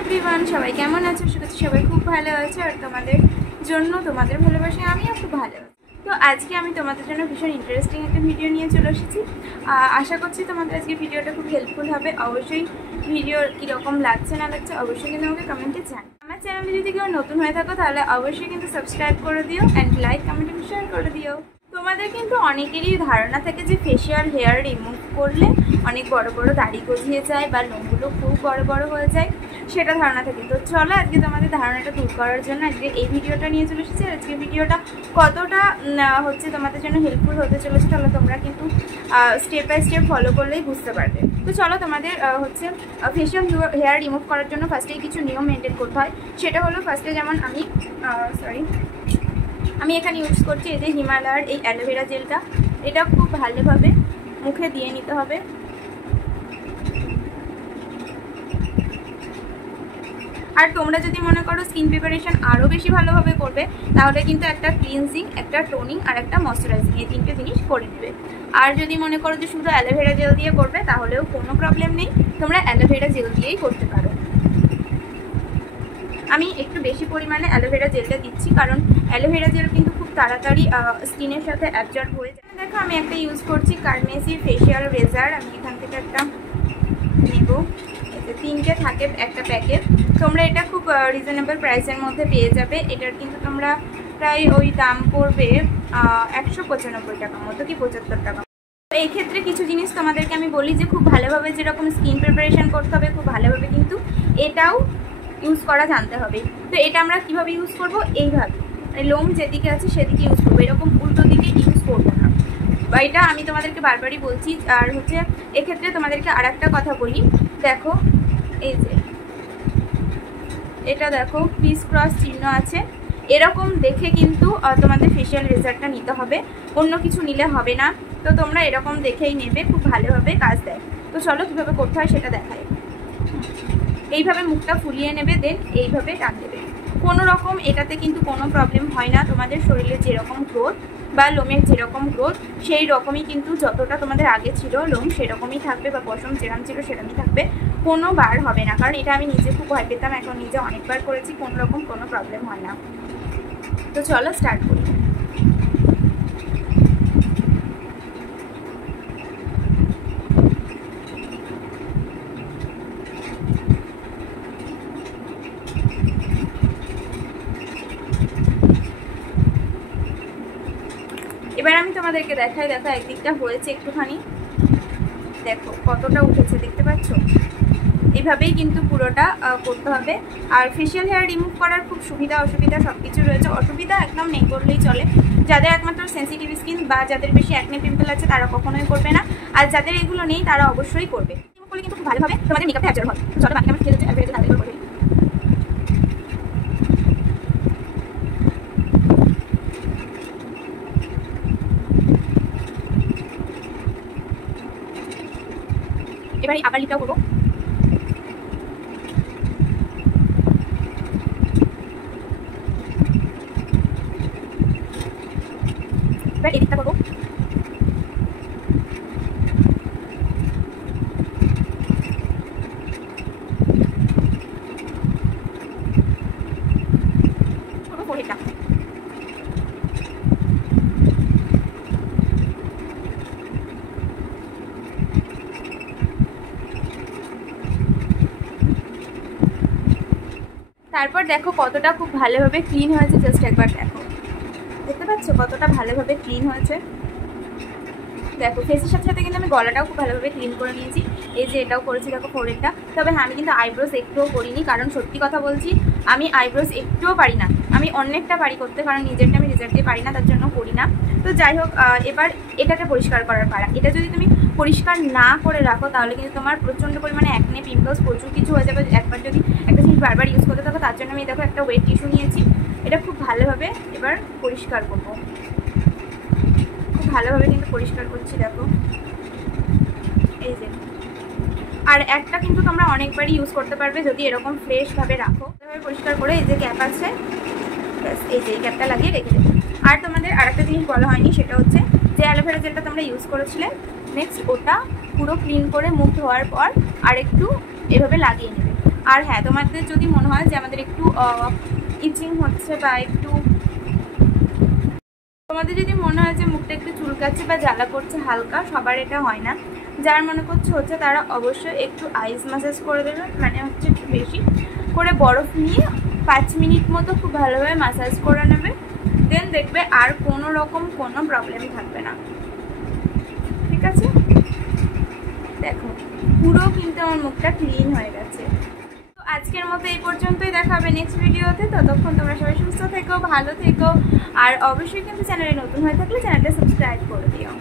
Everyone, সবাই কেমন আছো? আশা করছি সবাই খুব ভালো আছে আর তোমাদের জন্য তোমাদের ভালোবাসায় আমিও খুব ভালো আছি। তো আজকে আমি তোমাদের জন্য ভীষণ ইন্টারেস্টিং একটা ভিডিও নিয়ে চলে এসেছি। আশা করছি তোমাদের আজকে ভিডিওটা খুব হেল্পফুল হবে। অবশ্যই ভিডিও কীরকম লাগছে না লাগছে অবশ্যই কিন্তু আমাকে কমেন্টে জানাও। আমার চ্যানেলে যদি কেউ নতুন হয়ে থাকো তাহলে অবশ্যই কিন্তু সাবস্ক্রাইব করে দিও অ্যান্ড লাইক কমেন্ট এবং শেয়ার করে দিও। তোমাদের কিন্তু অনেকেরই ধারণা থাকে যে ফেশিয়াল হেয়ার রিমুভ করলে অনেক বড় বড় দাড়ি গজিয়ে যায় বা লোমগুলো খুব বড় বড় হয়ে যায়, সেটা ধারণা থাকে। তো চলো আজকে তোমাদের ধারণাটা দূর করার জন্য আজকে এই ভিডিওটা নিয়ে চলে এসেছি। আজকে ভিডিওটা কতটা হচ্ছে তোমাদের জন্য হেল্পফুল হতে চলেছে তাহলে তোমরা কিন্তু স্টেপ বাই স্টেপ ফলো করলেই বুঝতে পারবে। তো চলো তোমাদের হচ্ছে ফেশিয়াল হেয়ার রিমুভ করার জন্য ফার্স্টেই কিছু নিয়ম মেনটেন করতে হয়। সেটা হলো ফার্স্টে যেমন আমি এখানে ইউজ করছি এই যে হিমালয়ার এই অ্যালোভেরা জেলটা। এটা খুব ভালোভাবে মুখে দিয়ে নিতে হবে। আর তোমরা যদি মনে করো স্কিন প্রিপারেশন আরও বেশি ভালোভাবে করবে তাহলে কিন্তু একটা ক্লিনজিং, একটা টোনিং আর একটা ময়শ্চারাইজিং এই তিনটে জিনিস করে নেবে। আর যদি মনে করো যে শুধু অ্যালোভেরা জেল দিয়ে করবে তাহলেও কোনো প্রবলেম নেই, তোমরা অ্যালোভেরা জেল দিয়েই করতে পারো। আমি একটু বেশি পরিমাণে অ্যালোভেরা জেলটা দিচ্ছি কারণ অ্যালোভেরা জেল কিন্তু খুব তাড়াতাড়ি স্কিনের সাথে অ্যাবজর্ব হয়ে যায়। দেখো আমি একটা ইউজ করছি কার্মেসির ফেশিয়াল রেজার। আমি এখান থেকে একটা নেব, এতে 3টে থাকে একটা প্যাকেট। তোমরা এটা খুব রিজনেবল প্রাইসের মধ্যে পেয়ে যাবে। এটার কিন্তু তোমরা প্রায় ওই দাম পড়বে 195 টাকার মতো কি 75 টাকা। এই ক্ষেত্রে কিছু জিনিস তোমাদেরকে আমি বলি যে খুব ভালোভাবে যেরকম স্কিন প্রিপারেশন করতে হবে খুব ভালোভাবে কিন্তু এটাও ইউজ করা জানতে হবে। তো এটা আমরা কিভাবে ইউজ করব, এইভাবে লোম যেদিকে আছে সেদিকে ইউজ করবো, এরকম উল্টো দিকে ইউজ করবো না। বা এটা আমি তোমাদেরকে বারবারই বলছি। আর হচ্ছে এক্ষেত্রে তোমাদেরকে আর একটা কথা বলি, দেখো এই যে এটা দেখো ক্রিস ক্রস চিহ্ন আছে, এরকম দেখে কিন্তু তোমাদের ফেশিয়াল রেজাল্টটা নিতে হবে, অন্য কিছু নিলে হবে না। তো তোমরা এরকম দেখেই নেবে, খুব ভালোভাবে কাজ দেয়। তো চলো কীভাবে করতে হয় সেটা দেখায়। এইভাবে মুখটা ফুলিয়ে নেবে, দেন এইভাবে টান দেবে। কোনো রকম এটাতে কিন্তু কোনো প্রবলেম হয় না। তোমাদের শরীরে যেরকম গ্রোথ বা লোমের যেরকম গ্রোথ সেই রকমই কিন্তু যতটা তোমাদের আগে ছিল লোম সেরকমই থাকবে বা পশম যেরকম ছিল সেরকমই থাকবে, কোনো বার হবে না। কারণ এটা আমি নিজে খুব ভয় পেতাম, এখন নিজে অনেকবার করেছি, কোনো রকম কোনো প্রবলেম হয় না। তো চলো স্টার্ট করি। এবার আমি তোমাদেরকে দেখাই, দেখো একদিকটা হয়েছে একটুখানি, দেখো কতটা উঠেছে দেখতে পাচ্ছ। এইভাবেই কিন্তু পুরোটা করতে হবে। আর ফেশিয়াল হেয়ার রিমুভ করার খুব সুবিধা অসুবিধা সব কিছু রয়েছে। অসুবিধা একদম নেই বললেই চলে। যাদের একমাত্র সেন্সিটিভ স্কিন বা যাদের বেশি অ্যাকনে পিম্পল আছে তারা কখনোই করবে না, আর যাদের এগুলো নেই তারা অবশ্যই করবে। রিমুভ করলে কিন্তু খুব ভালোভাবে তোমাদের মেকআপটা অ্যাবজর্ব হয়। চলো বাকি আমার খেলতে অ্যাভরেজ তাড়াতাড়ি করে। এবারে আবার লিপটাও করবো। এবার এদিকটা করবো। ফোরহেডটা তারপর দেখো কতটা খুব ভালোভাবে ক্লিন হয়েছে। জাস্ট একবার দেখো, দেখতে পাচ্ছ কতটা ভালোভাবে ক্লিন হয়েছে। দেখো ফেসের সাথে সাথে কিন্তু আমি গলাটাও খুব ভালোভাবে ক্লিন করে নিয়েছি। এই যে এটাও করেছি দেখো ফোরহেডটা। তবে হ্যাঁ আমি কিন্তু আইব্রোস একটুও করিনি, কারণ সত্যি কথা বলছি আমি আইব্রোস একটুও পারি না। আমি অনেকটা পারি করতে, কারণ নিজেরটা আমি রেজাল্ট দিয়ে পারি না, তার জন্য করি না। তো যাই হোক, এবার এটাকে পরিষ্কার করার পারা। এটা যদি তুমি পরিষ্কার না করে রাখো তাহলে কিন্তু তোমার প্রচণ্ড পরিমাণে অ্যাকনে পিম্পলস প্রচুর কিছু হয়ে যাবে একবার যদি একটা জিনিস বারবার ইউজ করতে থাকো। তার জন্য আমি দেখো একটা ওয়েট টিস্যু নিয়েছি, এটা খুব ভালোভাবে এবার পরিষ্কার করবো। খুব ভালোভাবে কিন্তু পরিষ্কার করছি দেখো, এই যে। আর একটা কিন্তু তোমরা অনেকবারই ইউজ করতে পারবে যদি এরকম ফ্রেশভাবে রাখো। এভাবে পরিষ্কার করে এই যে ক্যাপ আছে, এই যে ক্যাপটা লাগিয়ে রেখে দেবে। আর তোমাদের আরেকটা জিনিস বলা হয়নি, সেটা হচ্ছে যে অ্যালোভেরা জেলটা তোমরা ইউজ করেছিলে নেক্সট ওটা পুরো ক্লিন করে মুখ ধোয়ার পর আর একটু এভাবে লাগিয়ে নেবে। আর হ্যাঁ, তোমাদের যদি মনে হয় যে আমাদের একটু ইচিং হচ্ছে বা একটু তোমাদের যদি মনে হয় যে মুখটা একটু চুলকাচ্ছে বা জ্বালা করছে হালকা, সবার এটা হয় না, যার মনে করছে হচ্ছে তারা অবশ্যই একটু আইস ম্যাসাজ করে দেবে, মানে হচ্ছে একটু বেশি করে বরফ নিয়ে 5 মিনিট মতো খুব ভালোভাবে ম্যাসাজ করে নেবে, দেন দেখবে আর কোনো রকম কোনো প্রবলেম থাকবে না। ঠিক আছে, দেখো পুরো কিন্তু আমার মুখটা ক্লিন হয়ে গেছে। তো আজকের মতো এই পর্যন্তই, দেখা হবে নেক্সট ভিডিওতে। ততক্ষণ তোমরা সবাই সুস্থ থেকো, ভালো থেকো, আর অবশ্যই কিন্তু চ্যানেলে নতুন হয়ে থাকলে চ্যানেলটা সাবস্ক্রাইব করে দিও।